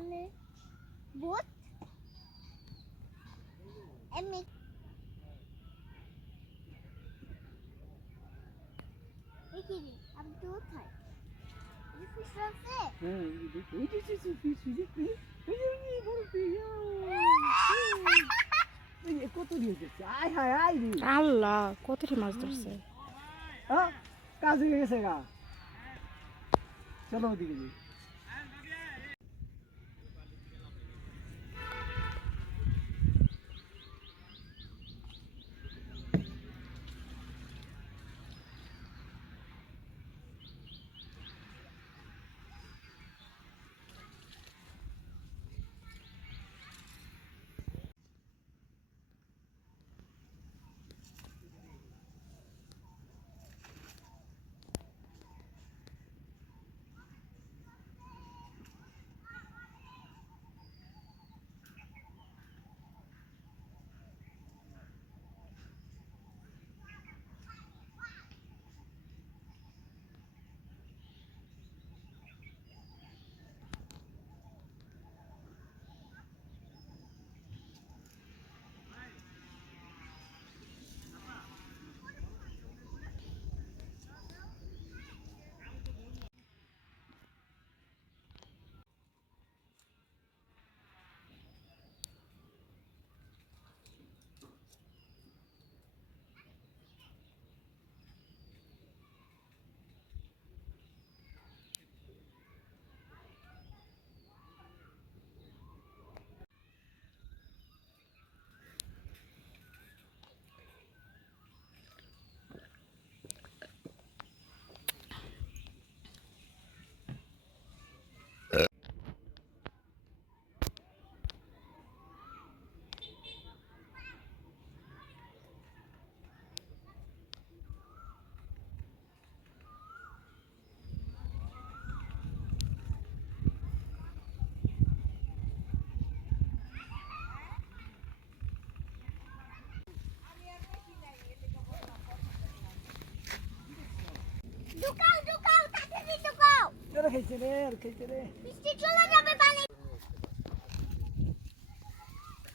মানে বোট এমনি কি আমি তো খাই ফিশ আছে হ্যাঁ এই যে ফিশ কত দিয়ে গেছে আয় হায় আয় রে আল্লাহ কতটি মাছ ধরছে হ্যাঁ কাজ হয়ে গেছে গা চলো ওদিকে যাই ঢুকাও তাড়াতাড়ি ঢুকাও আর খাইছে রে বৃষ্টি চলে যাবে পানি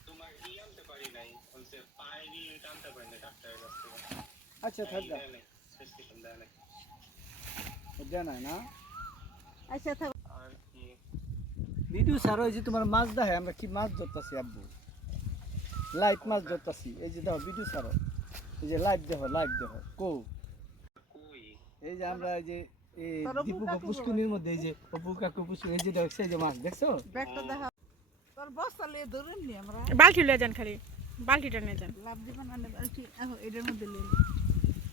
তোমার কি আনতে পারি নাই বলছে পানি টানতে পারি না ডাক্তারের কাছ থেকে আচ্ছা থাক যা প্রেসক্রিপশন দেয় না জানা না আচ্ছা থাক আর কি ভিডিও স্যার ওই যে তোমার মাছ দেখে আমরা কি মাছ ধরতাছি আব্বু লাইভ মাছ ধরতাছি এই যে দেখো ভিডিও স্যার এই যে লাইভ দেখো কো কই এই যে আমরা এই যে এই দীপু পুষ্কুনির মধ্যে এই যে অপু কাকু পুষ্কুনি এই যে দেখছো এই যে মাছ দেখছো ব্যাগটা দেখা তোর বস্তা লিয়ে ধরেন নি আমরা বালতি লয়ে যান খালি বালতিটা নিয়ে যান লাভ দিবেন না বালতি এটার মধ্যে লিয়ে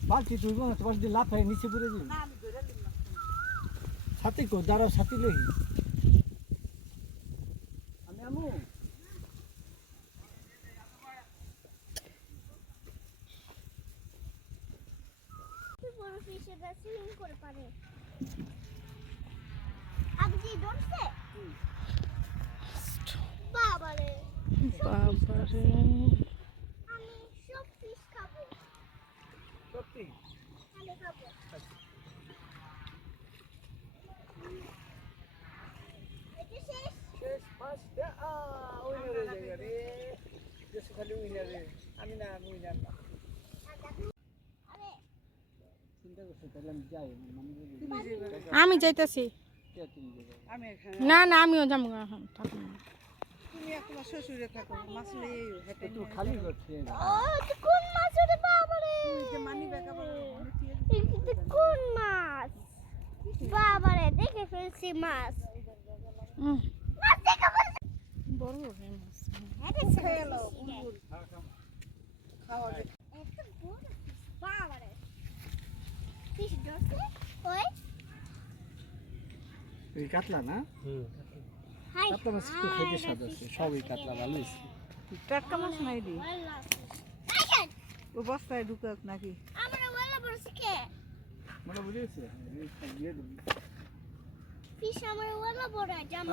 বালতি তুই না তোমার যদি লাভ হয় নিচে পড়ে যাবে না আমি ধরে দিলাম সাথে কো দাঁড়াও সাথে লই আমি আমু কি বড় ফিশ এটা সুইম করে পারে আপনি ধরছে বাবারে বাবারে আমি সব ফিশ খাবো সত্যি আমি খাবো এটা শেষ শেষ পাঁচটা উইনার হয়ে যাবে রে দেশ খালি উইনার রে আমি না উইনার না আরে চিন্তা করছো তাহলে আমি যাই আমি যাইতাছি কে তুমি যাবে আমি এখানে না না আমিও যাবো এখন থাকুন না। তুমি একলা শ্বশুরে থাকো মাছ লিয়ে হেঁটে একটু খালি করছে ও এটা কোন মাছ রে বাবারে যে মানি ব্যাগ আবার এটা কোন মাছ বাবারে দেখে ফেলছি মাছ উম, মাছ দেখে ফেলছি বড় রে মাছ এটা খেয়ে নাও খাওয়া যায় এত বড় fish, বাবারে ফিশ ধরছে ওই এই কাতলা না হাই কাতলা মাছ একটু খেতে স্বাদ আছে সবই কাতলা ভালো আছে টাটকা মাছ নাই দি দেখেন ও বস্তায় ঢুকাক নাকি আমরা ওলা বড় শিখে মনে বুঝেছে দিয়ে দেবো ফিশ আমরা ওলা বড় জামা